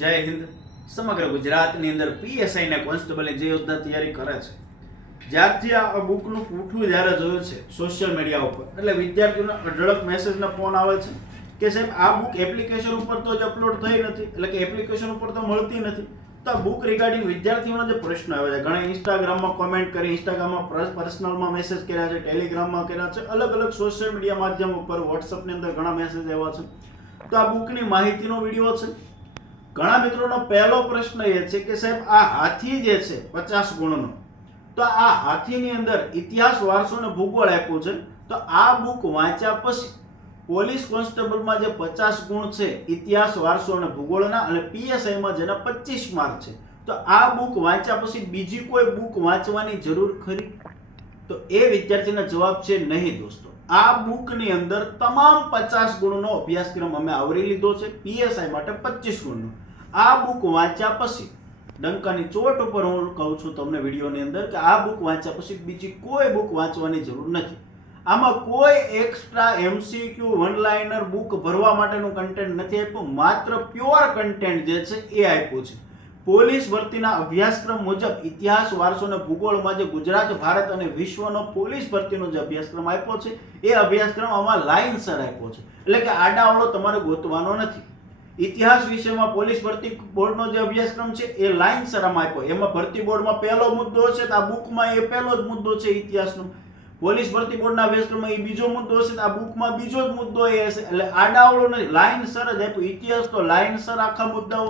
જય હિન્દ. સમગ્ર ગુજરાતની અંદર પીએસઆઈના કોન્સ્ટેબલની જે યોદ્ધા તૈયારી કરે છે, જ્યારથી આ બુકનું પૂઠું જ્યારે જોયું છે સોશિયલ મીડિયા ઉપર. એટલે વિદ્યાર્થીઓને અઢળક મેસેજના ફોન આવે છે કે સાહેબ, આ બુક એપ્લિકેશન ઉપર તો જ અપલોડ થઈ નથી. એટલે કે એપ્લિકેશન ઉપર તો મળતી નથી. તો આ બુક રિગાર્ડિંગ વિદ્યાર્થીઓનો જે પ્રશ્ન આવે છે, ઘણા ઇન્સ્ટાગ્રામમાં કોમેન્ટ કરી ઇન્સ્ટાગ્રામમાં પર્સનલમાં મેસેજ કર્યા છે ટેલિગ્રામમાં કર્યા છે, અલગ અલગ સોશિયલ મીડિયા માધ્યમ ઉપર વોટ્સઅપની અંદર ઘણા મેસેજ આવ્યા છે. તો આ બુકની માહિતીનો વીડિયો છે. ઘણા મિત્રોનો પહેલો પ્રશ્ન એ છે કે સાહેબ, આ હાથી જે છે, પચાસ ગુણનો, તો આ હાથીની અંદર ઇતિહાસ વારસો અને ભૂગોળ આપ્યો છે, તો આ બુક વાંચ્યા પછી પોલીસ કોન્સ્ટેબલમાં જે પચાસ ગુણ છે, ઇતિહાસ વારસો અને ભૂગોળના, અને પીએસઆઈમાં જેના પચીસ માર્ક છે, તો આ બુક વાંચ્યા પછી બીજી કોઈ બુક વાંચવાની જરૂર ખરી? તો એ વિદ્યાર્થીનો જવાબ છે નહીં દોસ્તો. આ બુકની અંદર તમામ પચાસ ગુણનો અભ્યાસક્રમ અમે આવરી લીધો છે, પીએસઆઈ માટે પચીસ ગુણનો. આ બુક વાંચ્યા પછી, ડંકાની ચોટ ઉપર હું કહું છું તમને વિડીયોની અંદર કે આ બુક વાંચ્યા પછી બીજી કોઈ બુક વાંચવાની જરૂર નથી. આમાં કોઈ extra MCQ one liner book ભરવા માટેનું કન્ટેન્ટ નથી આપ્યું, માત્ર પ્યોર કન્ટેન્ટ જે છે એ આપ્યું છે. પોલીસ ભરતીના અભ્યાસક્રમ મુજબ ઇતિહાસ, વારસો અને ભૂગોળમાં જે ગુજરાત, ભારત અને વિશ્વનો પોલીસ ભરતીનો જે અભ્યાસક્રમ આપ્યો છે, એ અભ્યાસક્રમ આમાં લાઇનસર આપ્યો છે. એટલે કે આડાઅવળો તમારે ગોતવાનો નથી. ઇતિહાસ વિષયમાં પોલીસ ભરતી બોર્ડનો જે અભ્યાસક્રમ છે, એ લાઇનસર આમાં આપ્યો. એમાં ભરતી બોર્ડમાં પહેલો મુદ્દો છે તો આ બુકમાં એ પહેલો જ મુદ્દો છે ઇતિહાસનો. પોલીસ ભરતી બોર્ડના અભ્યાસક્રમમાં એ બીજો મુદ્દો હશે આ બુકમાં બીજો જ મુદ્દો એ હશે. એટલે આડાવડો નથી લાઇનસર જ આપ્યું. ઇતિહાસ તો લાઇનસર આખા મુદ્દાઓ.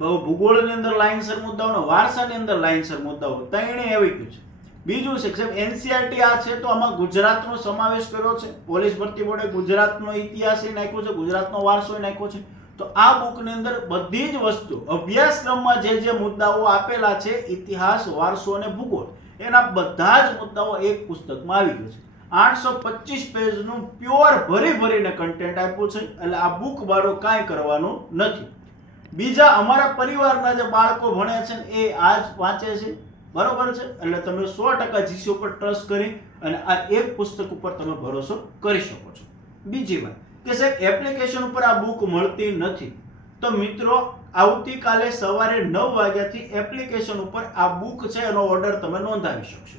ભૂગોળની અંદર લાઇનસર મુદ્દાઓનો વારસાની અંદર લાઇનસર મુદ્દાઓ. ત્રણે આવી ગયું છે. બીજું છે કે સાહેબ એનસીઆરટી આ છે તો આમાં ગુજરાતનો સમાવેશ કર્યો છે. પોલીસ ભરતી બોર્ડે ગુજરાતનો ઇતિહાસ એ નાખ્યો છે, ગુજરાતનો વારસો નાખ્યો છે. તો આ બુકની અંદર બધી જ વસ્તુ, અભ્યાસક્રમમાં જે જે મુદ્દાઓ આપેલા છે, ઇતિહાસ, વારસો અને ભૂગોળ, એના બધા જ મુદ્દાઓ એક પુસ્તકમાં આવી ગયું છે. આઠસો પચીસ પેજનું પ્યોર ભરી ભરીને કન્ટેન્ટ આપ્યું છે, એટલે આ બુક બારો કાંઈ કરવાનું નથી. બીજા અમારા પરિવારના જે બાળકો ભણે છે એ આજ વાંચે છે. બરોબર છે? એટલે તમે સો ટકા જીસી ઉપર ટ્રસ્ટ કરી અને આ એક પુસ્તક ઉપર તમે ભરોસો કરી શકો છો. બીજી વાત, કે સાહેબ એપ્લિકેશન ઉપર આ બુક મળતી નથી. તો મિત્રો, આવતીકાલે સવારે નવ વાગ્યાથી એપ્લિકેશન ઉપર આ બુક છે એનો ઓર્ડર તમે નોંધાવી શકશો.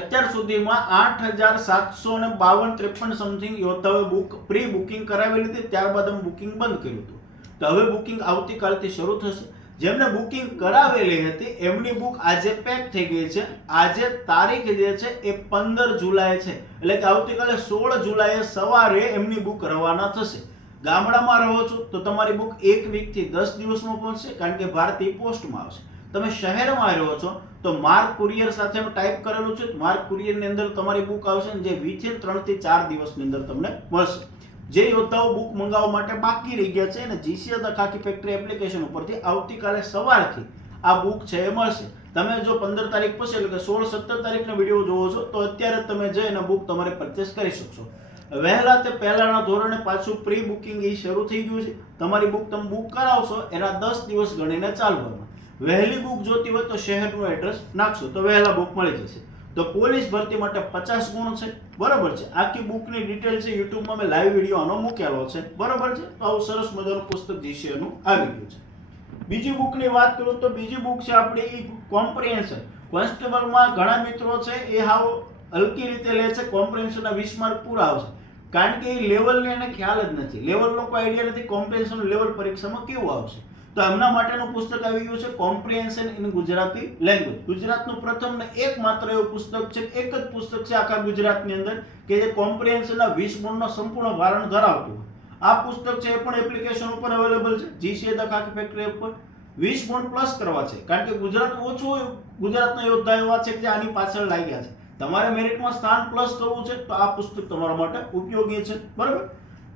અત્યાર સુધીમાં આઠ હજાર સાતસો ને બાવન ત્રેપન સમથિંગ યોદ્ધાઓએ બુક પ્રી બુકિંગ કરાવેલી હતી, ત્યારબાદ અમે બુકિંગ બંધ કર્યું હતું. તો હવે બુકિંગ આવતીકાલથી શરૂ થશે. જેમને બુકિંગ કરાવેલી હતી, એમની બુક આજે પેક થઈ ગઈ છે. આજે તારીખ જે છે એ પંદર જુલાઈ છે. એટલે કે આવતીકાલે સોળ જુલાઈએ સવારે એમની બુક રવાના થશે. ગામડામાં રહો છો તો તમારી બુક એક વીકથી દસ દિવસમાં પહોંચશે, કારણ કે ભારતીય પોસ્ટમાં આવશે. તમે શહેરમાં રહો છો તો માર્ક કુરિયર સાથે ટાઈપ કરેલું છે, માર્ક કુરિયરની અંદર તમારી બુક આવશે જે વિથિન ત્રણથી ચાર દિવસની અંદર તમને મળશે. જે યોદ્ધાઓ બુક મંગાવવા માટે બાકી રહી ગયા છે અને જીસીએસ ખાકી ફેક્ટરી એપ્લિકેશન ઉપરથી આવતીકાલે સવારથી આ બુક છે એ મળશે. તમે જો પંદર તારીખ પછી એટલે કે સોળ સત્તર તારીખનો વીડિયો જોવો છો, તો અત્યારે તમે જઈને બુક તમારે પરચેસ કરી શકશો. વહેલા તે પહેલાના ધોરણે પાછું પ્રી બુકિંગ એ શરૂ થઈ ગયું છે. તમારી બુક તમે બુક કરાવશો, એના દસ દિવસ ગણીને ચાલવામાં. વહેલી બુક જોતી હોય તો શહેરનું એડ્રેસ નાખશો, તો વહેલા બુક મળી જશે. તો પોલીસ ભરતી માટે પચાસ ગુણ છે. બરોબર છે. આખી બુકની ડિટેલ છે. યુટ્યુબમાં મેં લાઈવ વીડિયો મૂકેલો છે. બરોબર છે? તો આવું સરસ મજાનું પુસ્તક જીસીએનું આવી ગયું છે. બીજી બુકની વાત કરું તો બીજી બુક છે આપણી કોમ્પ્રિહેન્શન કોન્સ્ટેબલમાં ઘણા મિત્રો છે, એ હાવ હલકી રીતે લે છે. કોમ્પ્રિહેન્શનના વીસ માર્ક પૂરા આવશે. કારણ કે એ લેવલને એને ખ્યાલ જ નથી. લેવલનો કોઈ આઈડિયા નથી. કોમ્પ્રિહેન્શન લેવલ પરીક્ષામાં કેવું આવશે? તો એમના માટેનું પુસ્તક આવી ગયું છે કોમ્પ્રિહેન્શન ઇન ગુજરાતી લેંગ્વેજ ગુજરાતનું પ્રથમ ને એકમાત્ર એવું પુસ્તક છે, એક જ પુસ્તક છે આખા ગુજરાતની અંદર કે જે કોમ્પ્રિહેન્શનના વીસ ગુણનો સંપૂર્ણ ભારણ ધરાવતું હોય. આ પુસ્તક છે એ પણ એપ્લિકેશન ઉપર અવેલેબલ છે જીસીએ ધ ખાકી ફેક્ટરી ઉપર. વીસ ગુણ પ્લસ કરવા છે, કારણ કે ગુજરાત ઓછું ગુજરાતના યોદ્ધા એવા છે કે જે આની પાછળ લાગ્યા છે. તમારે મેરિટમાં સ્થાન પ્લસ કરવું છે, તો આ પુસ્તક તમારા માટે ઉપયોગી છે, બરાબર?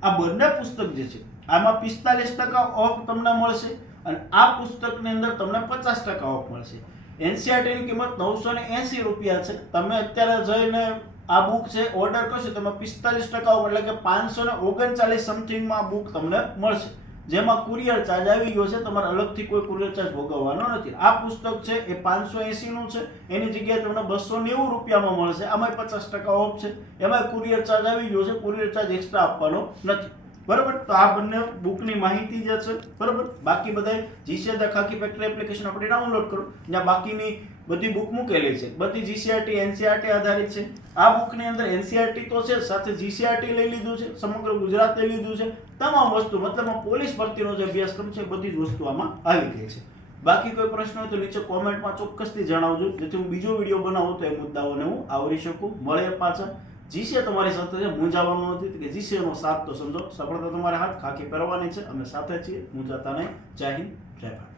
આ બંને પુસ્તક જે છે આમાં પિસ્તાલીસ ટકા ઓફ તમને મળશે અને આ પુસ્તકની અંદર તમને પચાસ ટકા ઓફ મળશે. એનસીઆરટીની કિંમત નવસો ને એંસી રૂપિયા છે. તમે અત્યારે જઈને આ બુક છે ઓર્ડર કરશો, તમે પિસ્તાલીસ ટકા ઓફ એટલે કે પાંચસો ને ઓગણચાલીસ સમથિંગમાં આ બુક તમને મળશે. જેમાં કુરિયર ચાર્જ આવી ગયો છે. તમારે અલગથી કોઈ કુરિયર ચાર્જ ભોગવવાનો નથી. આ પુસ્તક છે, એ પાંચસો એંસીનું છે. એની જગ્યાએ તમને બસો નેવું રૂપિયામાં મળશે. આમાં પચાસ ટકા ઓફ છે. એમાં કુરિયર ચાર્જ આવી ગયો છે. કુરિયર ચાર્જ એક્સ્ટ્રા આપવાનો નથી. બરાબર? તો આ બંને બુકની માહિતી જે છે, બરાબર? બાકી બધા જીસીઆર ખાકી ફેક્ટરી એપ્લિકેશન આપણે ડાઉનલોડ કરો. જ્યાં બાકીની બધી બુક મૂકેલી છે. બધી જીસીઆરટી એનસીઆરટી આધારિત છે. આ બુકની અંદર એનસીઆરટી તો છે, સાથે જીસીઆરટી લઈ લીધું છે, સમગ્ર ગુજરાત લઈ લીધું છે. તમામ વસ્તુ, મતલબ પોલીસ ભરતીનો જે અભ્યાસક્રમ છે, બધી જ વસ્તુ આમાં આવી ગઈ છે. બાકી કોઈ પ્રશ્ન હોય તો નીચે કોમેન્ટમાં ચોક્કસથી જણાવજો. જેથી હું બીજો વીડિયો બનાવું તો એ મુદ્દાઓને હું આવરી શકું. મળે પાછા. જીસીએ તમારી સાથે છે, મૂંઝાવાનું નથી કે જીસીએનો સાથ તો સમજો. સફળતા તમારે હાથ, ખાખી પહેરવાની છે, અમે સાથે છીએ. મૂંઝાતા નહીં. જય હિન્દ, જય ભારત.